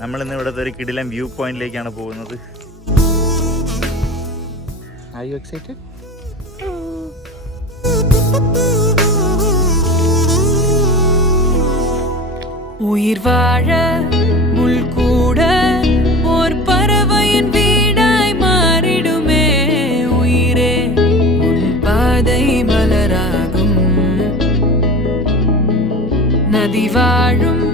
നമ്മളിന്ന് ഇവിടുത്തെ ഒരു കിടിലൻ വ്യൂ പോയിന്റിലേക്കാണ് പോകുന്നത്. Are you excited? உயிர் வாழ முள் கூட ஓர் பறவையின் வீடாய் மாறிடுமே. உயிரே உன் பாதை மலராகும். நதி வாழும்